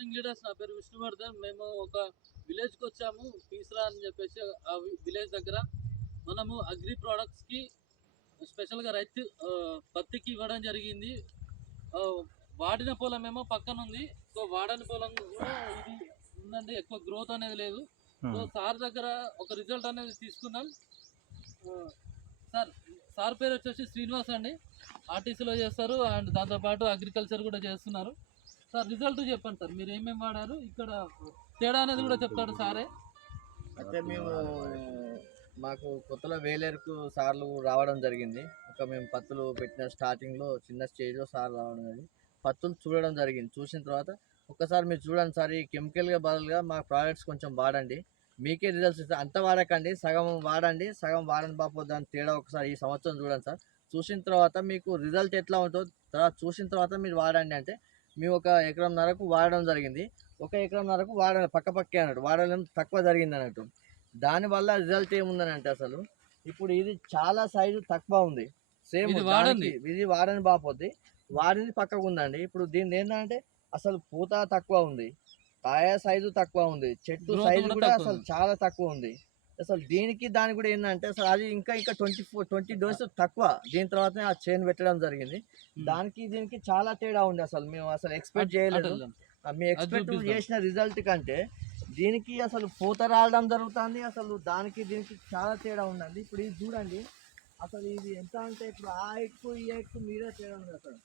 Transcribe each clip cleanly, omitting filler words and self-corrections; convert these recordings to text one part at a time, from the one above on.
Morning leaders. నా పేరు విష్ణువర్ధన్. మేము ఒక విలేజ్కి వచ్చాము, పీసరా అని చెప్పేసి. ఆ విలేజ్ దగ్గర మనము అగ్రి ప్రోడక్ట్స్కి స్పెషల్గా రైతు పత్తికి ఇవ్వడం జరిగింది. వాడిన పొలం ఏమో పక్కన ఉంది. సో వాడని పొలం కూడా ఇది ఉందండి, ఎక్కువ గ్రోత్ అనేది లేదు. సో సార్ దగ్గర ఒక రిజల్ట్ అనేది తీసుకున్నాం. సార్ సార్ పేరు వచ్చేసి శ్రీనివాస్ అండి, ఆర్టీసీలో చేస్తారు అండ్ దాంతోపాటు అగ్రికల్చర్ కూడా చేస్తున్నారు. సార్ రిజల్ట్ చెప్పండి సార్, మీరు ఏమేమి వాడారు, ఇక్కడ తేడా అనేది కూడా చెప్తాడు సారే. అయితే మాకు కొత్తలో వేలేరుకు సార్లు రావడం జరిగింది. మేము పత్తులు పెట్టిన స్టార్టింగ్లో చిన్న స్టేజ్లో సార్ రావడం జరిగింది. పత్తులు చూడడం జరిగింది. చూసిన తర్వాత ఒక్కసారి మీరు చూడండి సార్, ఈ కెమికల్గా బదులుగా మా ప్రోడక్ట్స్ కొంచెం వాడండి, మీకే రిజల్ట్స్ ఇస్తాయి. అంత వాడకండి, సగం వాడండి, సగం వాడని బాపో దాని తేడా ఒకసారి ఈ సంవత్సరం చూడండి సార్. చూసిన తర్వాత మీకు రిజల్ట్ ఎట్లా ఉంటుందో తర్వాత చూసిన తర్వాత మీరు వాడండి అంటే మేము 1 ఎకరంన్నరకు వాడడం జరిగింది. 1 ఎకరంన్నరకు పక్కపక్కే అన్నట్టు వాడడం తక్కువ జరిగింది అన్నట్టు. దానివల్ల రిజల్ట్ ఏముందని అంటే అసలు ఇప్పుడు ఇది చాలా సైజు తక్కువ ఉంది. సేమ్ ఇది వాడని బాపోద్ది, వాడింది పక్కకు ఉందండి. ఇప్పుడు దీని ఏంటంటే అసలు పూత తక్కువ ఉంది, కాయ సైజు తక్కువ ఉంది, చెట్టు సైజు కూడా అసలు చాలా తక్కువ ఉంది. అసలు దీనికి దానికి కూడా ఏంటంటే అసలు అది ఇంకా 20 డోసు తక్కువ. దీని తర్వాత ఆ చైన్ పెట్టడం జరిగింది. దానికి దీనికి చాలా తేడా ఉంది. అసలు మేము అసలు ఎక్స్పెక్ట్ చేయలేదు. మేము ఎక్స్పెక్ట్ చేసిన రిజల్ట్ కంటే దీనికి అసలు పూత రావడం జరుగుతుంది. అసలు దానికి దీనికి చాలా తేడా ఉందండి. ఇప్పుడు ఇది చూడండి, అసలు ఇది ఎంత అంటే ఇప్పుడు ఆ హైట్కు ఈ హైట్కు మీరే తేడా ఉంది. అసలు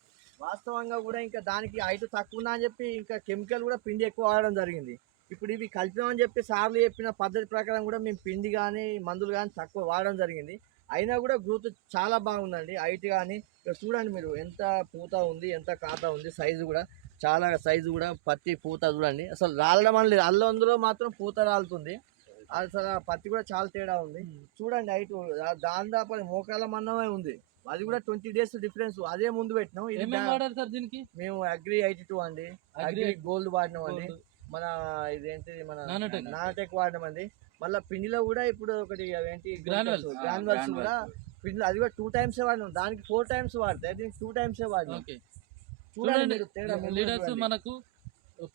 వాస్తవంగా కూడా ఇంకా దానికి హైట్ తక్కువ ఉందా అని చెప్పి ఇంకా కెమికల్ కూడా పిండి ఎక్కువ వాడడం జరిగింది. ఇప్పుడు ఇవి కలిపినామని చెప్పి సార్లు చెప్పిన పద్ధతి ప్రకారం కూడా మేము పిండి కానీ మందులు కానీ తక్కువ వాడడం జరిగింది. అయినా కూడా గ్రోత్ చాలా బాగుందండి. హైట్ కానీ చూడండి మీరు, ఎంత పూత ఉంది, ఎంత కాత ఉంది, సైజు కూడా చాలా సైజు కూడా పత్తి పూత చూడండి. అసలు రాలడం అని లేదు, అందులో మాత్రం పూత రాలుతుంది. అసలు పత్తి కూడా చాలా తేడా ఉంది. చూడండి హైట్ దాదాపు మోకాల మన్నమే ఉంది. అది కూడా 20 డేస్ డిఫరెన్స్. అదే ముందు పెట్టినాం. మేము అగ్రి 82 అండి, అగ్రి గోల్డ్ వాడినాం అండి. మన ఇదేంటి మన నానోటెక్ వాడినామండి. మళ్ళీ పిండిలో కూడా ఇప్పుడు ఒకటి ఏంటి గ్రాన్యువల్స్ కూడా పిండిలో అది కూడా 2 టైమ్స్ వాడినాం. దానికి 4 టైమ్స్ వాడితే దీనికి 2 టైమ్స్ వాడినాం. చూడండి లీడర్స్, మనకు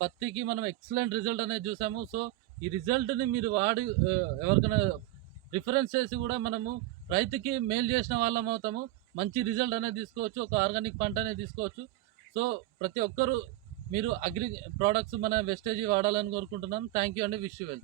పత్తికి మనం ఎక్సలెంట్ రిజల్ట్ అనేది చూసాము. సో ఈ రిజల్ట్ని మీరు వాడి ఎవరికైనా రిఫరెన్స్ చేసి కూడా మనము రైతుకి మేలు చేసిన వాళ్ళం అవుతాము. మంచి రిజల్ట్ అనేది తీసుకోవచ్చు, ఒక ఆర్గానిక్ పంట అనేది తీసుకోవచ్చు. సో ప్రతి ఒక్కరూ మీరు అగ్రి ప్రోడక్ట్స్ మన వెస్టేజీ వాడాలని కోరుకుంటున్నాం. థ్యాంక్ యూ అండి, విష్ యూ వెల్.